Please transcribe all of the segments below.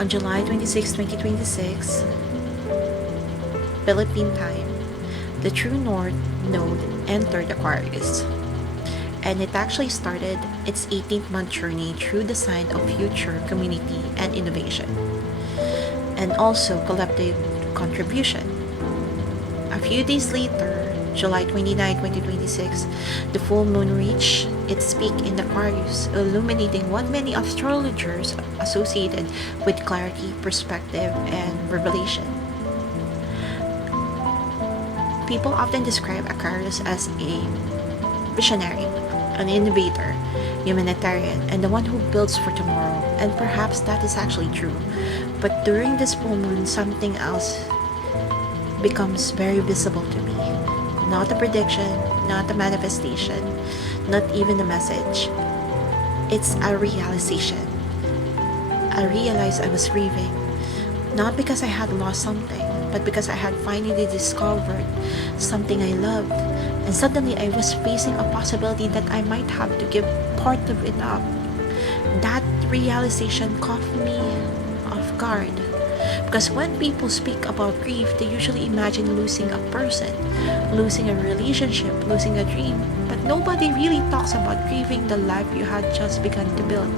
On July 26, 2026, Philippine time, the true north node entered Aquarius. And it actually started its 18th month journey through the sign of future, community, and innovation, and also collective contribution. A few days later, July 29, 2026, the full moon reached its peak in Aquarius, illuminating what many astrologers associated with clarity, perspective, and revelation. People often describe Aquarius as a visionary, an innovator, humanitarian, and the one who builds for tomorrow. And perhaps that is actually true. But during this full moon, something else becomes very visible to me. Not a prediction, not a manifestation, not even a message. It's a realization. I realized I was grieving, not because I had lost something, but because I had finally discovered something I loved. And suddenly I was facing a possibility that I might have to give part of it up. That realization caught me off guard. Because when people speak about grief, they usually imagine losing a person, losing a relationship, losing a dream. But nobody really talks about grieving the life you had just begun to build.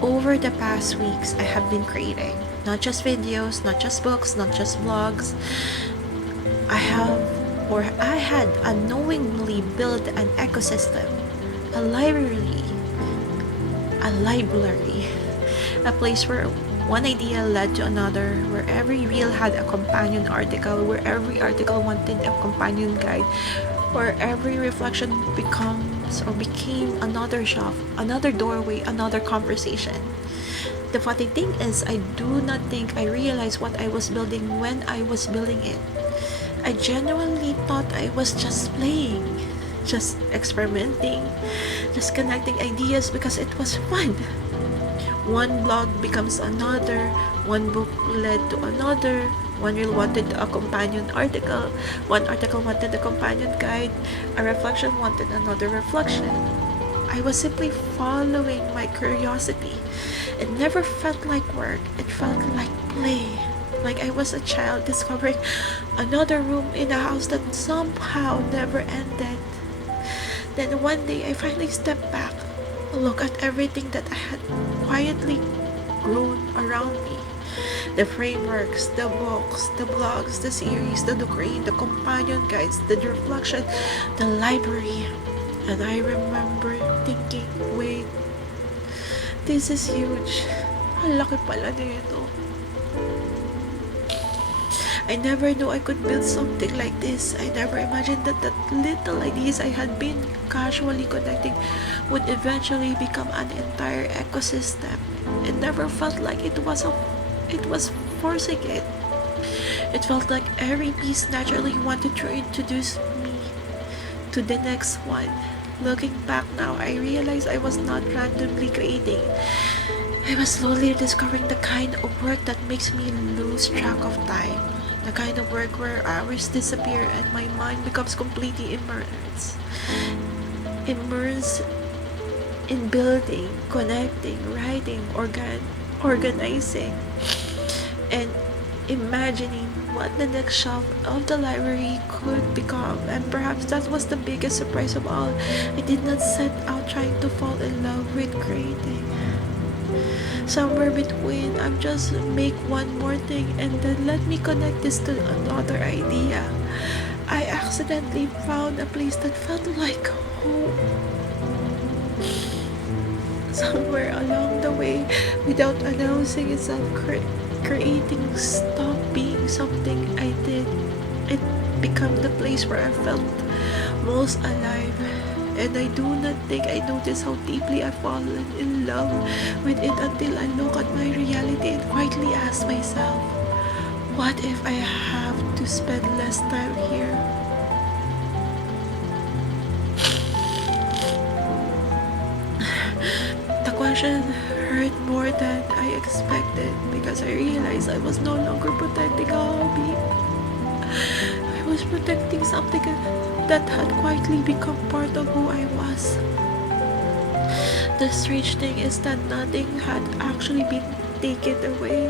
Over the past weeks, I have been creating not just videos, not just books, not just vlogs. I had unknowingly built an ecosystem, a library, a place where one idea led to another, where every reel had a companion article, where every article wanted a companion guide, where every reflection became another shelf, another doorway, another conversation. The funny thing is, I do not think I realized what I was building when I was building it. I genuinely thought I was just playing, just experimenting, just connecting ideas because it was fun. One blog becomes another, one book led to another, one reel wanted a companion article, one article wanted a companion guide, a reflection wanted another reflection. I was simply following my curiosity. It never felt like work, it felt like play. Like I was a child discovering another room in a house that somehow never ended. Then one day I finally stepped back, look at everything that I had quietly grown around me. The frameworks, the books, the blogs, the series, the degree, the companion guides, the reflection, the library. And I remember thinking, wait, this is huge. Ang laki pala nito. I never knew I could build something like this. I never imagined that little ideas I had been casually connecting would eventually become an entire ecosystem. It never felt like it was forcing it. It felt like every piece naturally wanted to introduce me to the next one. Looking back now, I realize I was not randomly creating. I was slowly discovering the kind of work that makes me lose track of time. The kind of work where hours disappear and my mind becomes completely immersed. Immersed in building, connecting, writing, organizing, and imagining what the next shelf of the library could become. And perhaps that was the biggest surprise of all. I did not set out trying to fall in love with creating. Somewhere between, I'm just make one more thing and then let me connect this to another idea. I accidentally found a place that felt like home. Somewhere along the way, without announcing itself, creating stopped being something I did. It became the place where I felt most alive. And I do not think I noticed how deeply I've fallen in love with it until I look at my reality and quietly ask myself, what if I have to spend less time here? The question hurt more than I expected because I realized I was no longer protecting a hobby. I was protecting something that had quietly become part of who I was. The strange thing is that nothing had actually been taken away.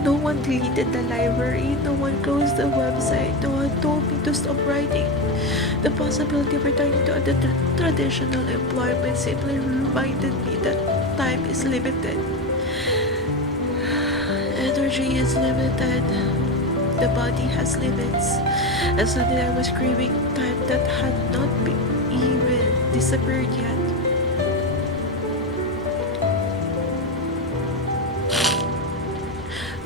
No one deleted the library, no one closed the website, no one told me to stop writing. The possibility of returning to a traditional employment simply reminded me that time is limited. Energy is limited. The body has limits. And suddenly I was craving time that had not even disappeared yet.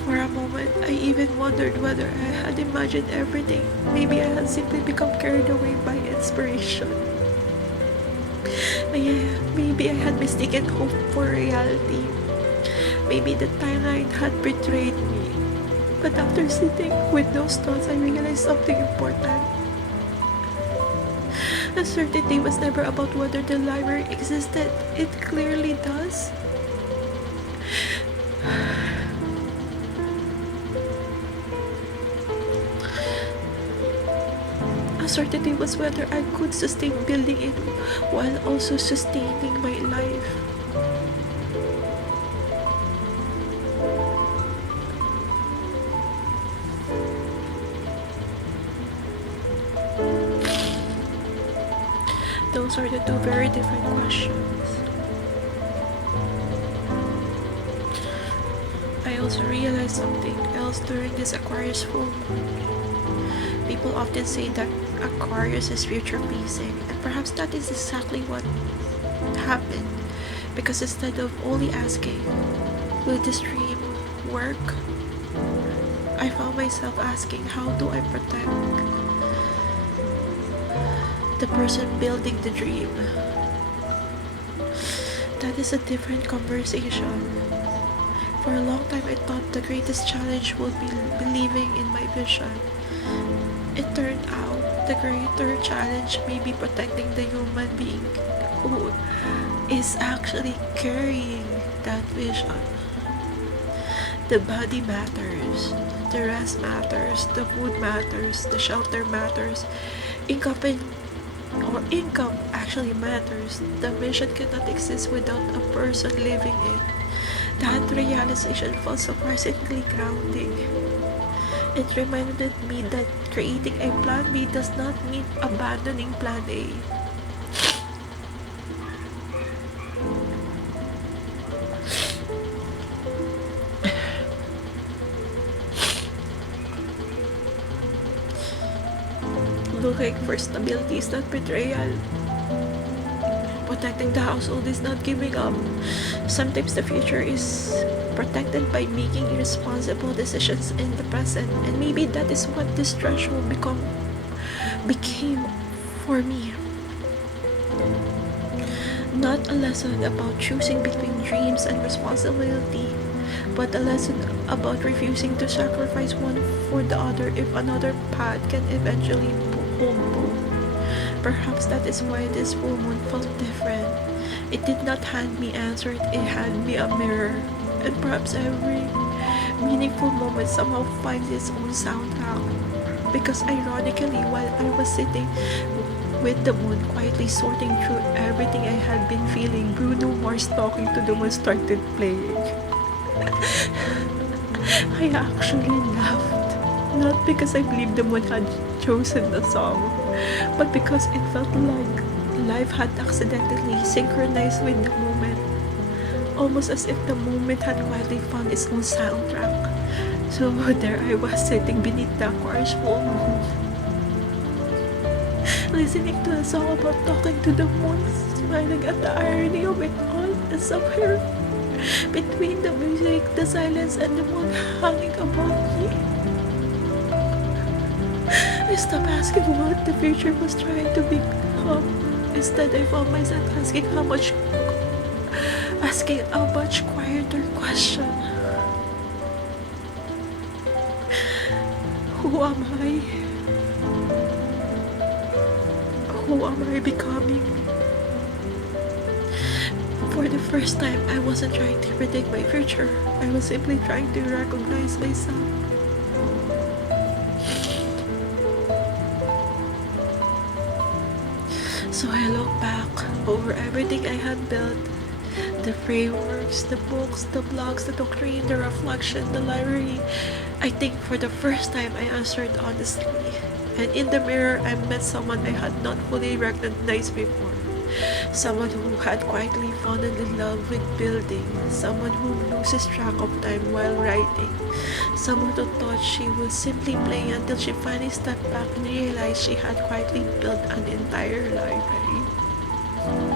For a moment, I even wondered whether I had imagined everything. Maybe I had simply become carried away by inspiration. Maybe I had mistaken hope for reality. Maybe the timeline had betrayed me. But after sitting with those thoughts, I realized something important. Uncertainty was never about whether the library existed. It clearly does. Uncertainty was whether I could sustain building it while also sustaining my life. Those are the two very different questions. I also realized something else during this Aquarius Full Moon. People often say that Aquarius is future facing, and perhaps that is exactly what happened. Because instead of only asking, will this dream work? I found myself asking, how do I protect the person building the dream? That is a different conversation. For a long time, I thought the greatest challenge would be believing in my vision. It turned out the greater challenge may be protecting the human being who is actually carrying that vision. The body matters, the rest matters, the food matters, the shelter matters, income actually matters. The vision cannot exist without a person living it. That realization felt surprisingly grounding. It reminded me that creating a plan B does not mean abandoning plan A. Looking for stability is not betrayal. Protecting the household is not giving up. Sometimes the future is protected by making irresponsible decisions in the present, and maybe that is what this threshold became for me. Not a lesson about choosing between dreams and responsibility, but a lesson about refusing to sacrifice one for the other if another path can eventually hold both. Perhaps that is why this full moon felt different. It did not hand me answers, it handed me a mirror. And perhaps every meaningful moment somehow finds its own soundtrack. Because ironically, while I was sitting with the moon quietly sorting through everything I had been feeling, Bruno Mars talking to the moon started playing. I actually laughed. Not because I believed the moon had chosen the song, but because it felt like life had accidentally synchronized with the moment. Almost as if the moment had quietly found its own soundtrack. So there I was sitting beneath the Aquarius Full Moon, listening to a song about talking to the moon, smiling at the irony of it all, and somewhere between the music, the silence, and the moon hanging above me, I stopped asking what the future was trying to become. Instead, I found myself asking a much quieter question. Who am I? Who am I becoming? For the first time, I wasn't trying to predict my future. I was simply trying to recognize myself. So I look back over everything I had built, The frameworks, the books, the blogs, the doctrine, the reflection, the library. I think for the first time I answered honestly. And in the mirror, I met someone I had not fully recognized before. Someone who had quietly fallen in love with building. Someone who loses track of time while writing. Someone who thought she would simply play until she finally stepped back and realized she had quietly built an entire library.